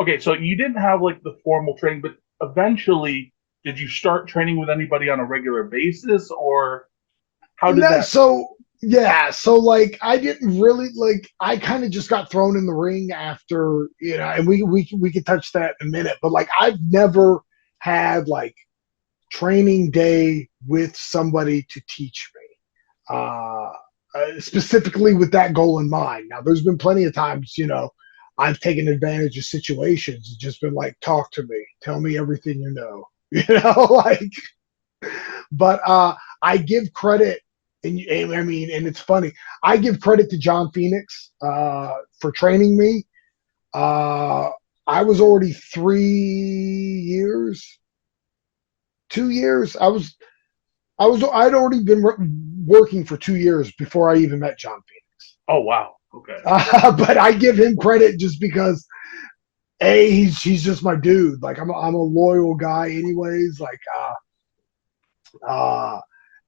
Okay, so you didn't have like the formal training, but eventually, did you start training with anybody on a regular basis, or how did No, that? so yeah, so like I didn't really like I kind of just got thrown in the ring after, and we could touch that in a minute, but like I've never had like training day with somebody to teach me. Specifically with that goal in mind. Now there's been plenty of times, I've taken advantage of situations and just been like, talk to me, tell me everything you know. Like, but I give credit, and I mean, and it's funny. I give credit to John Phoenix for training me. Uh, I was already 3 years, 2 years. I'd already been working for 2 years before I even met John Phoenix. Oh wow, okay, But I give him credit just because he's just my dude. Like I'm a loyal guy, anyways. Like uh,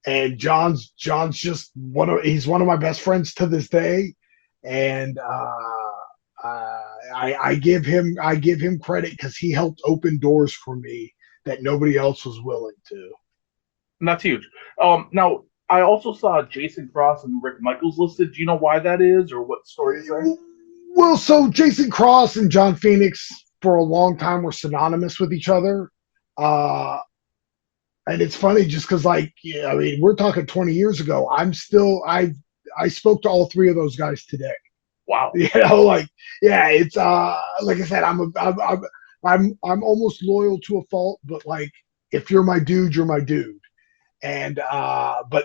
and John's just he's one of my best friends to this day, and I give him credit because he helped open doors for me that nobody else was willing to. and that's huge. Now I also saw Jason Cross and Rick Michaels listed. Do you know why that is, or what story is there? Well, so Jason Cross and John Phoenix for a long time were synonymous with each other. Uh, and it's funny just because, like, yeah, I mean, we're talking 20 years ago. I spoke to all three of those guys today. Wow. Like, yeah, it's like I said, I'm almost loyal to a fault, but like, if you're my dude, you're my dude. And but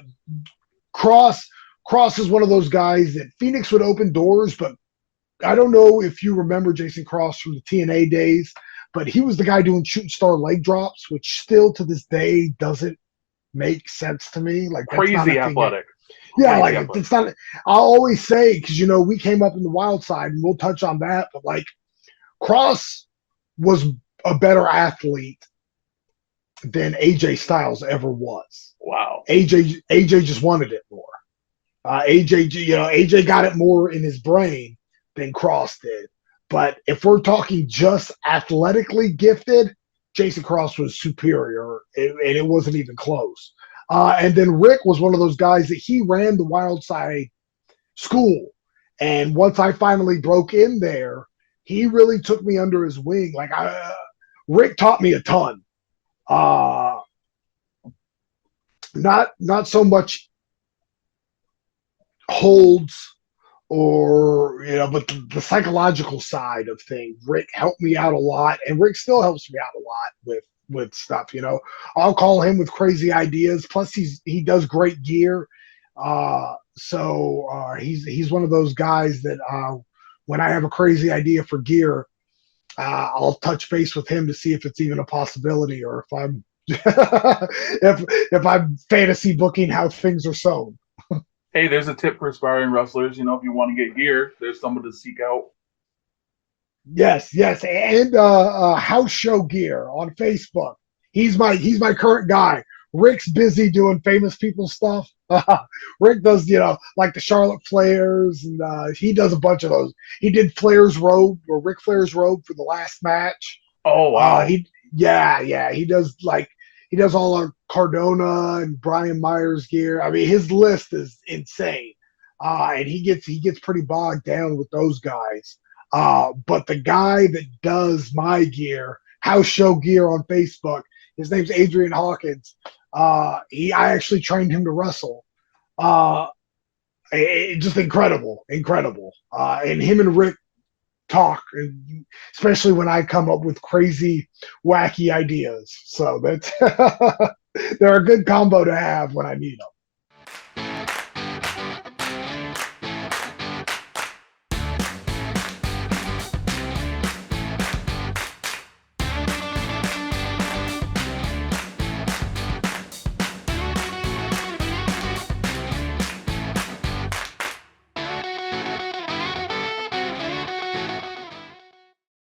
Cross Cross is one of those guys that Phoenix would open doors, but I don't know if you remember Jason Cross from the TNA days, but he was the guy doing shooting star leg drops, which still to this day doesn't make sense to me. Like that's not a Crazy thing. athletic. Yeah, Crazy like athletic. it's not. I always say because we came up in the wild side, and we'll touch on that. But like Cross was a better athlete than AJ Styles ever was. Wow. AJ just wanted it more. AJ, AJ got it more in his brain than Cross did. But if we're talking just athletically gifted, Jason Cross was superior, and it wasn't even close. And then Rick was one of those guys that he ran the Wild Side school. And once I finally broke in there, he really took me under his wing. Rick taught me a ton. Uh, not so much holds or but the psychological side of things. Rick helped me out a lot, and Rick still helps me out a lot with stuff. I'll call him with crazy ideas. Plus, he does great gear. He's one of those guys that when I have a crazy idea for gear, I'll touch base with him to see if it's even a possibility or if I'm if I'm fantasy booking how things are sewn. Hey, there's a tip for aspiring wrestlers. If you want to get gear, there's someone to seek out. Yes, yes, and House Show Gear on Facebook. He's my current guy. Rick's busy doing famous people stuff. Rick does like the Charlotte Flares, and he does a bunch of those. He did Flair's robe or Rick Flair's robe for the last match. Oh wow. He yeah, he does all our Cardona and Brian Myers gear. I mean, his list is insane, and he gets pretty bogged down with those guys. But the guy that does my gear, House Show Gear on Facebook, his name's Adrian Hawkins. I actually trained him to wrestle. Uh, just incredible, incredible. And him and Rick talk, and especially when I come up with crazy, wacky ideas. So that's they're a good combo to have when I need them.